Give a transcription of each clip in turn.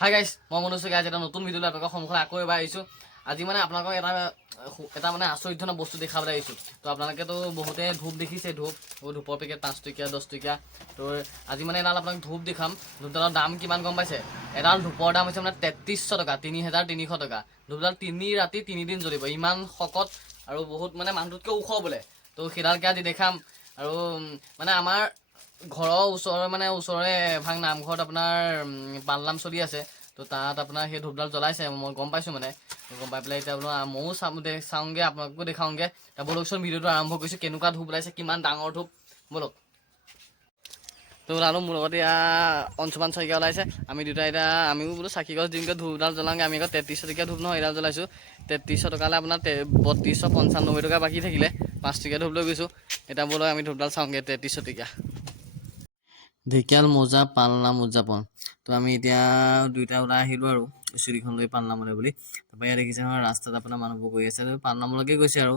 Hi guys, মই Manoj guys এটা নতুন ভিডিঅ' আপোনালোকৰ সন্মুখত আকৌ এবাৰ আহিছোঁ। আজি মানে আপোনালোকক এটা মানে আচৰিত ধৰণৰ বস্তু দেখাবলৈ আহিছোঁ। তো আপোনালোকেতো বহুতে ধূপ দেখিছে, ধূপৰ পেকেট 5 টকীয়া 10 টকীয়া। তো আজি মানে এডাল আপোনাক ধূপ দেখাম। ধূপডালৰ দাম কিমান গম পাইছে? এডাল ধূপৰ দাম হৈছে মানে 3300 টকা, 3300 টকা। ধূপডাল 3 ৰাতি 3 দিন জ্বলিব, ইমান শকত আৰু বহুত মানে মানুহটোতকৈ ওখ বোলে। তো সেইডালকে আজি দেখাম। আৰু মানে আমাৰ ঘৰৰ ওচৰৰে এভাগ নামঘৰত আপোনাৰ পালনাম চলি আছে। তো তাত আপোনাৰ সেই ধূপডাল জ্বলাইছে, মই গম পাইছোঁ মানে। গম পাই পেলাই এতিয়া আপোনাৰ ময়ো চাওঁগৈ, আপোনালোকো দেখাওঁগৈ। তাৰ ব'লকচোন ভিডিঅ'টো আৰম্ভ কৰিছোঁ। কেনেকুৱা ধূপ ওলাইছে, কিমান ডাঙৰ ধূপ, ব'লক। তো ওলালো, মোৰ লগত এয়া অংশুমান শইকীয়া ওলাইছে। আমি দুটা এতিয়া আমিও বোলো চাকি গছ দিনকৈ ধূপডাল জ্বলাওঁগৈ। আমি আকৌ 3300 টকীয়া ধূপ নহয়, এডাল জ্বলাইছোঁ। 3300 টকালৈ আপোনাৰ 3295 টকা বাকী থাকিলে। 5 টকীয়া ধূপ লৈ গৈছোঁ। এতিয়া ব'লক আমি ধূপডাল চাওঁগৈ, 3300 টকীয়া। ঢেকিয়াল মৌজা পালনাম উদযাপন। তো আমি এতিয়া দুইটা ওলাই আহিলোঁ আৰু চুৰিখন লৈ পালনামলৈ বুলি। তাৰপৰা ইয়াত দেখিছে নহয়, ৰাস্তাত আপোনাৰ মানুহবোৰ গৈ আছে, পালনামলৈকে গৈছে আৰু।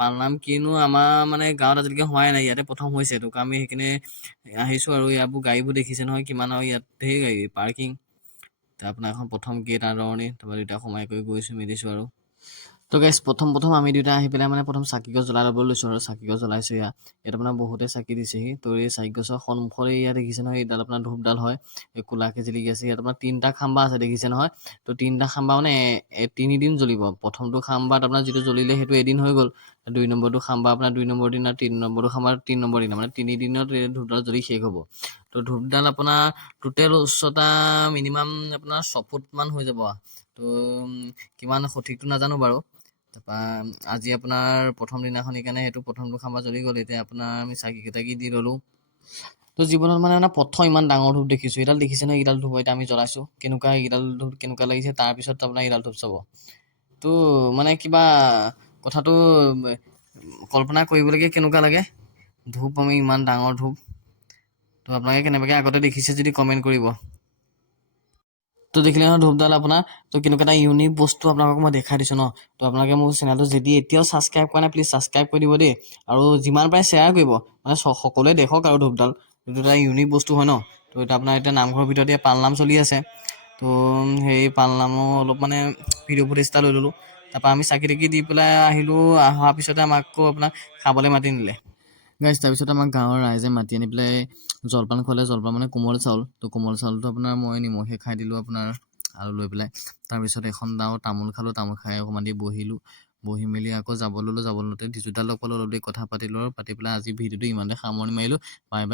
পালনাম কিনো আমাৰ মানে গাঁৱত আজিলৈকে হোৱাই নাই, ইয়াতে প্ৰথম হৈছে। তো আমি সেইখিনি আহিছোঁ আৰু ইয়াৰবোৰ গাড়ীবোৰ দেখিছে নহয় কিমান, আৰু ইয়াত ধেৰ গাড়ী পাৰ্কিং। আপোনাৰ এখন প্ৰথম গেট আদৰণি, তাৰপৰা দুইটা সোমাই কৰি গৈছোঁ মেলিছোঁ আৰু। তো গাইছ, প্ৰথম আমি দুইটা আহি পেলাই মানে প্ৰথম চাকি গছ জ্বলাই ল'বলৈ লৈছোঁ আৰু চাকি গছ জ্বলাইছোঁ। ইয়াত আপোনাৰ বহুতে চাকি দিছেহি। তো এই চাকি গছৰ সন্মুখৰে ইয়াত দেখিছে নহয়, এইডাল আপোনাৰ ধূপডাল হয়, এই ক'লাকে জিলিকি আছে। ইয়াত আপোনাৰ 3টা খাম্বা আছে, দেখিছে নহয়। তো 3টা খাম্বা মানে 3 দিন জ্বলিব। প্ৰথমটো খাম্বাত আপোনাৰ যিটো জ্বলিলে সেইটো এদিন হৈ গ'ল। 2 নম্বৰটো খাম্বা আপোনাৰ 2 নম্বৰ দিন, আৰু 3 নম্বৰটো খাম্বা 3 নম্বৰ দিন, মানে 3 দিনত ধূপডাল জ্বলি শেষ হ'ব। তো ধূপডাল আপোনাৰ টোটেল উচ্চতা মিনিমাম আপোনাৰ 6 ফুটমান হৈ যাব। তো কিমান সঠিকটো নাজানো বাৰু। তাৰপৰা আজি আপোনাৰ প্ৰথম দিনাখন সেইকাৰণে সেইটো প্ৰথমটো খাম্বা জ্বলি গ'ল। এতিয়া আপোনাৰ আমি চাকি কেইটাকি দি ল'লোঁ। তো জীৱনত মানে প্ৰথম ইমান ডাঙৰ ধূপ দেখিছোঁ। এইডাল দেখিছে নহয়, এইডাল ধূপ এতিয়া আমি জ্বলাইছোঁ। এইডাল ধূপ কেনেকুৱা লাগিছে, তাৰপিছত আপোনাৰ এইডাল ধূপ চাব। তো মানে কিবা কথাটো কল্পনা কৰিবলৈকে কেনেকুৱা লাগে। ধূপ আমি ইমান ডাঙৰ ধূপ। তো আপোনালোকে কেনেবাকৈ আগতে দেখিছে যদি কমেণ্ট কৰিব। তো দেখিলে নহয় ধূপডাল আপোনাৰ, তো কেনেকুৱা এটা ইউনিক বস্তু আপোনালোকক মই দেখাই দিছোঁ ন। তো আপোনালোকে মোৰ চেনেলটো যদি এতিয়াও ছাবস্ক্ৰাইব কৰা নাই, প্লিজ ছাবস্ক্ৰাইব কৰি দিব দেই। আৰু যিমান পাৰে শ্বেয়াৰ কৰিব, মানে সকলোৱে দেখক আৰু ধূপডাল। এইটো এটা ইউনিক বস্তু হয় ন। তো এটা আপোনাৰ এতিয়া নামঘৰৰ ভিতৰতে পালনাম চলি আছে। তো সেই পালনামো অলপ মানে ভিডিঅ' ফুটেজ এটা লৈ ল'লোঁ। তাৰপৰা আমি চাকি তাকি দি পেলাই আহিলোঁ। অহাৰ পিছতে আমাক আকৌ আপোনাক খাবলৈ মাতি নিলে গাইছ। তাৰপিছত আমাক গাঁৱৰ ৰাইজে মাতি আনি পেলাই জলপান খোৱালে। জলপান মানে কোমল চাউল। তো কোমল চাউলটো আপোনাৰ মই নিমখে খাই দিলোঁ আপোনাৰ, আৰু লৈ পেলাই তাৰপিছত এখন ডাঙৰ তামোল খালোঁ। তামোল খাই অকণমান দেৰি বহিলোঁ। বহি মেলি আকৌ যাব ল'লোঁ। যাব লওঁতে ডিজুদা লগ পালোঁ, অলপ দেৰি কথা পাতিলোঁ। আৰু পাতি পেলাই আজি ভিডিঅ'টো ইমানতে সামৰণি মাৰিলোঁ। Bye bye.